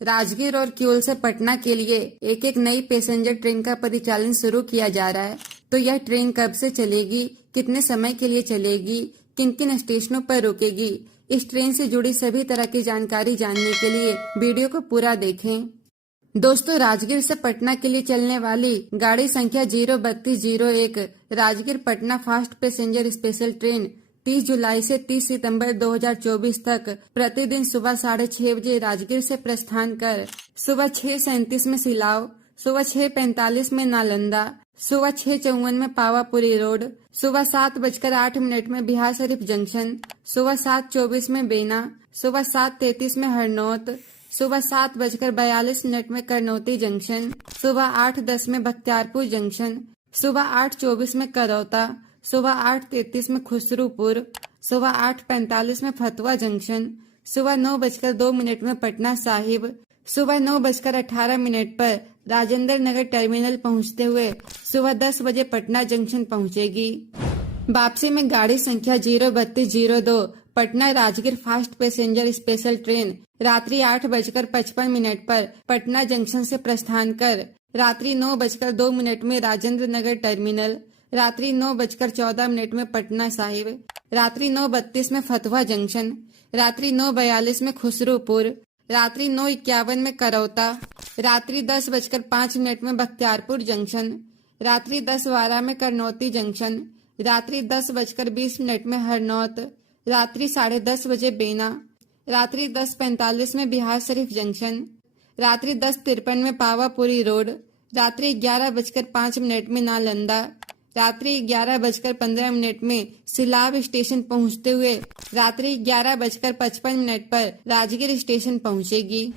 राजगीर और किऊल से पटना के लिए एक एक नई पैसेंजर ट्रेन का परिचालन शुरू किया जा रहा है। तो यह ट्रेन कब से चलेगी, कितने समय के लिए चलेगी, किन किन स्टेशनों पर रुकेगी, इस ट्रेन से जुड़ी सभी तरह की जानकारी जानने के लिए वीडियो को पूरा देखें। दोस्तों, राजगीर से पटना के लिए चलने वाली गाड़ी संख्या 03201 Rajgir Patna fast passenger special train 30 जुलाई से 30 सितंबर 2024 तक प्रतिदिन सुबह 6:30 बजे राजगीर से प्रस्थान कर सुबह 6:37 में सिलाव, सुबह 6:45 में नालंदा, सुबह 6:54 में पावापुरी रोड, सुबह 7:08 में बिहार शरीफ जंक्शन, सुबह 7:24 में बेना, सुबह 7:33 में हरनौत, सुबह 7:42 में करनौती जंक्शन, सुबह 8:10 में बख्तियारपुर जंक्शन, सुबह 8:24 में करौता, सुबह 8:33 में खुसरूपुर, सुबह 8:45 में फतुहा जंक्शन, सुबह 9:02 में पटना साहिब, सुबह 9:18 पर राजेंद्र नगर टर्मिनल पहुंचते हुए सुबह 10 बजे पटना जंक्शन पहुंचेगी। वापसी में गाड़ी संख्या 03202 Patna Rajgir fast passenger special train रात्रि 8:55 पर पटना जंक्शन से प्रस्थान कर रात्रि 9:02 में राजेंद्र नगर टर्मिनल, रात्रि 9:14 में पटना साहिब, रात्रि 9:32 में फतुहा जंक्शन, रात्रि 9:42 में खुसरूपुर, रात्रि 9:51 में करौता, रात्रि 10:05 में बख्तियारपुर जंक्शन, रात्रि 10:12 में करनौती जंक्शन, रात्रि 10:20 में हरनौत, रात्रि 10:30 बजे बेना, रात्रि 10:45 में बिहार शरीफ जंक्शन, रात्रि 10:53 में पावापुरी रोड, रात्रि 11:05 में नालंदा, रात्रि 11:15 में सिलाव स्टेशन पहुंचते हुए रात्रि 11:55 पर राजगीर स्टेशन पहुंचेगी।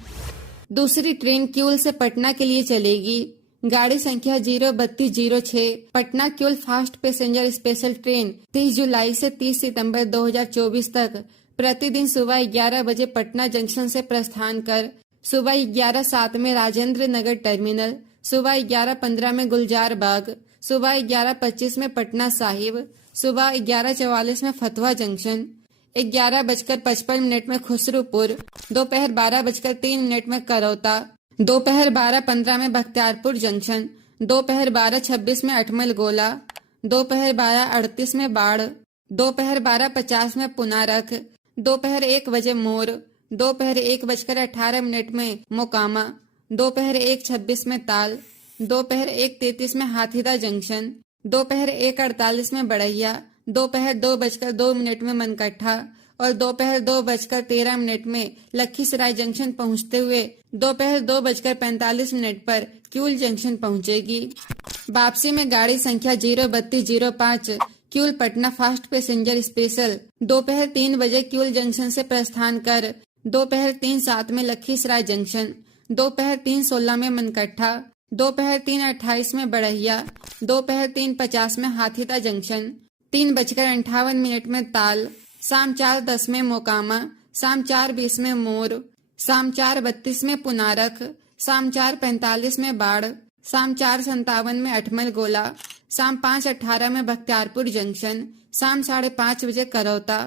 दूसरी ट्रेन किऊल से पटना के लिए चलेगी। गाड़ी संख्या 03206 Patna Kiul fast passenger special train 30 जुलाई से 30 सितंबर 2024 तक प्रतिदिन सुबह 11 बजे पटना जंक्शन से प्रस्थान कर सुबह 11:07 में राजेंद्र नगर टर्मिनल, सुबह 11:15 में गुलजार बाग, सुबह 11:25 में पटना साहिब, सुबह 11:44 में फतुहा जंक्शन, 11:55 में खुसरूपुर, दोपहर 12:03 में करौता, दोपहर 12:15 में बख्तियारपुर जंक्शन, दोपहर 12:26 में अठमल गोला, दोपहर 12:38 में बाढ़, दोपहर 12:50 में पुनारख, दोपहर 1 बजे मोर, दोपहर 1:18 में मोकामा, दोपहर 1:26 में ताल, दोपहर 1:33 में हाथीदा जंक्शन, दोपहर 1:48 में बड़ैया, दोपहर 2:02 में मनकट्ठा और दोपहर 2:13 में लखीसराय जंक्शन पहुंचते हुए दोपहर 2:45 पर किऊल जंक्शन पहुंचेगी। वापसी में गाड़ी संख्या 03205 Kiul Patna fast passenger special दोपहर 3 बजे किऊल जंक्शन से प्रस्थान कर दोपहर 3:07 में लखीसराय जंक्शन, दोपहर 3:16 में मनकट्ठा, दोपहर 3:28 में बड़हिया, दोपहर 3:50 में हाथीदा जंक्शन, 3:58 में ताल, शाम 4:10 में मोकामा, शाम 4:20 में मोर, शाम 4:32 में पुनारख, शाम 4:45 में बाढ़, शाम 4:57 में अठमल गोला, शाम 5:18 में बख्तियारपुर जंक्शन, शाम 5:30 बजे करौता,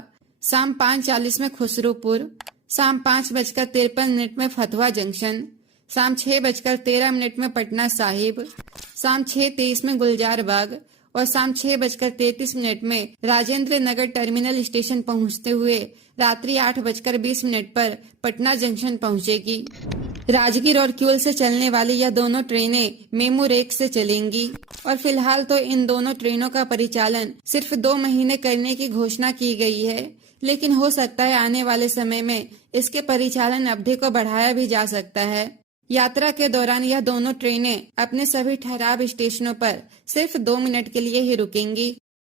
शाम 5:40 में खुसरूपुर, शाम 5:53 में फतुहा जंक्शन, शाम 6:13 में पटना साहिब, शाम 6:23 में गुलजार बाग और शाम 6:33 में राजेंद्र नगर टर्मिनल स्टेशन पहुंचते हुए रात्रि 8:20 पर पटना जंक्शन पहुंचेगी। राजगीर और किऊल से चलने वाली यह दोनों ट्रेनें मेमू रेक से चलेंगी और फिलहाल तो इन दोनों ट्रेनों का परिचालन सिर्फ 2 महीने करने की घोषणा की गई है, लेकिन हो सकता है आने वाले समय में इसके परिचालन अवधि को बढ़ाया भी जा सकता है। यात्रा के दौरान यह दोनों ट्रेनें अपने सभी ठहराव स्टेशनों पर सिर्फ 2 मिनट के लिए ही रुकेंगी।